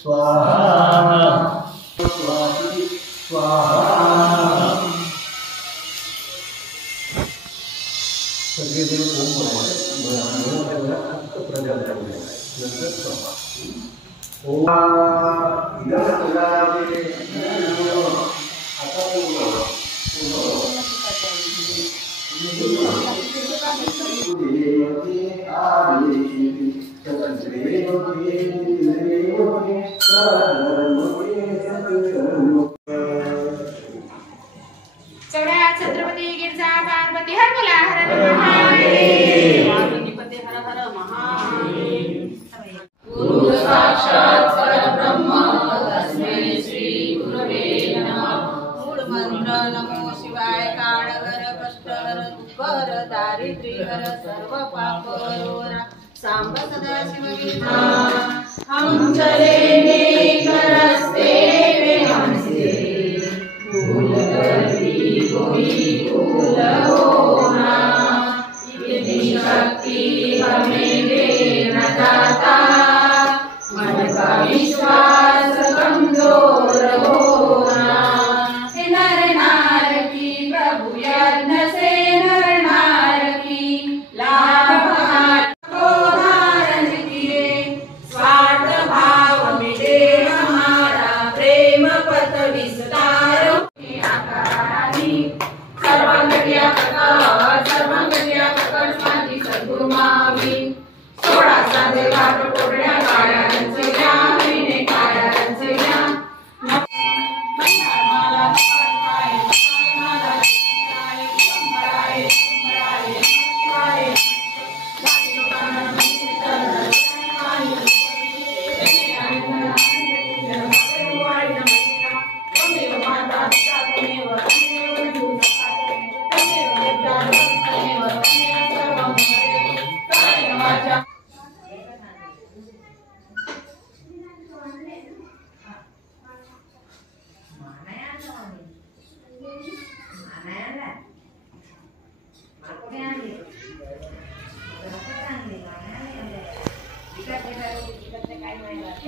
स्वाहा स्वाती स्वाहा। सगळे देव ओम नंतर स्वाहा। ओम चौड्या छत्रपती गिरजा पार्वती हर बोला हर हर महादेव। पार्वतीपते हर हर महादेव। गुरु साक्षात परब्रह्म तस्मै श्री गुरवे नमः। मूळ मंत्र नमो शिवाय। काळवर कष्टहर दुःखहर दारिद्र्यहर सर्व पापहरोरा सांब सदाशिव गिरजा। हम चलेंगे करस्ते वे हमसे भूल कर भी कोई भूल होना। इतनी शक्ति हमें देना दाता मन का विश्वास कमजोर होना। नर नार की प्रभु यज्ञ से नर नार की लाभ को धारण किए। स्वार्थ भाव मिले हमारा प्रेम पथ विस्तार। सर्वांगीय प्रकट माझी सद्गुरु मावी। 16 साधे घाट कोरड्या काळ्या रंचल्या विणे काळ्या रंचल्या।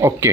ओके।